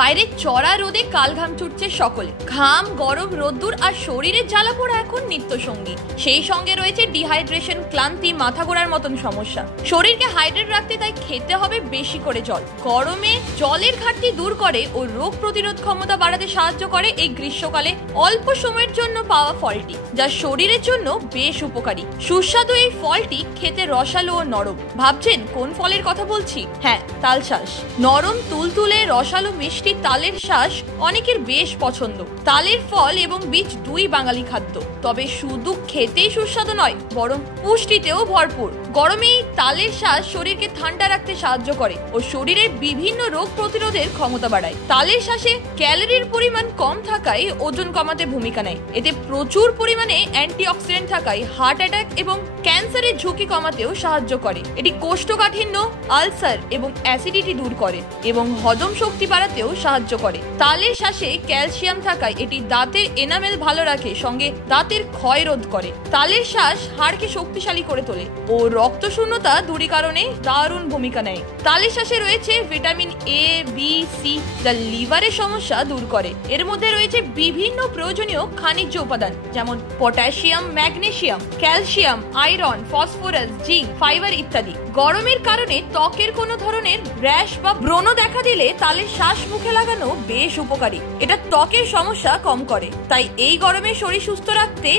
বাইরে চড়া রোদে কাল ঘাম ছুটছে সকলে। ঘাম, গরম, রোদ্দুর আর শরীরের জ্বালা পোড়া এখন নিত্য সঙ্গী। সেই সঙ্গে রয়েছে ডিহাইড্রেশন, ক্লান্তি, মাথা ঘোরার মতন সমস্যা। শরীরকে হাইড্রেট রাখতে তাই খেতে হবে বেশি করে জল। গরমে জলের ঘাটতি দূর করে ও রোগ প্রতিরোধ ক্ষমতা বাড়াতে সাহায্য করে এই গ্রীষ্মকালে অল্প সময়ের জন্য পাওয়া ফলটি, যা শরীরের জন্য বেশ উপকারী। সুস্বাদু এই ফলটি খেতে রসালো ও নরম। ভাবছেন কোন ফলের কথা বলছি? হ্যাঁ, তালশাঁস। নরম, তুলতুলে, রসালো, মিষ্টি তালের শাঁস অনেকের বেশ পছন্দ। তালের ফল এবং বীজ দুই বাঙালি খাদ্য, তবে শুধু খেতেই সুস্বাদু নয়, বরং পুষ্টিতেও ভরপুর। গরমে এই তালের শাঁস শরীরকে ঠান্ডা রাখতে সাহায্য করে ও শরীরের বিভিন্ন রোগ প্রতিরোধের ক্ষমতা বাড়ায়। তালের শাঁসে ক্যালোরির পরিমাণ কম থাকায় ওজন কমাতে ভূমিকা নেয়। এতে প্রচুর পরিমাণে অ্যান্টিঅক্সিডেন্ট থাকায় হার্ট অ্যাটাক এবং ক্যান্সারের ঝুঁকি কমাতেও সাহায্য করে। এটি কোষ্ঠকাঠিন্য, আলসার এবং অ্যাসিডিটি দূর করে এবং হজম শক্তি বাড়াতেও সাহায্য করে। তালের শাঁসে ক্যালসিয়াম থাকায় এটি দাঁতের এনামেল ভালো রাখে, সঙ্গে দাঁতের ক্ষয় রোধ করে। তালের শাঁস হাড়কে শক্তিশালী করে তোলে ও রক্ত শূন্যতা দূরীকরণে দারুণ ভূমিকা নেয়। তালের শাঁসে রয়েছে ভিটামিন এ, বি, সি, যা লিভারের সমস্যা দূর করে। এর মধ্যে রয়েছে বিভিন্ন প্রয়োজনীয় খনিজ উপাদান, যেমন potassium, magnesium, calcium, iron, phosphorus, zinc, fibre ইত্যাদি। গরমের কারণে ত্বকের কোনো ধরনের র্যাশ বা ব্রণ দেখা দিলে তালের শাঁস মুখে লাগানো বেশ উপকারী। এটা ত্বকের সমস্যা কম করে। তাই এই গরমে শরীর সুস্থ রাখতে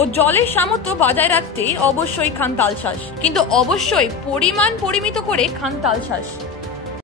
ও জলের সামর্থ্য বজায় রাখতে অবশ্যই খান তালশাঁস, কিন্তু অবশ্যই পরিমাণ পরিমিত করে খান তালশাঁস।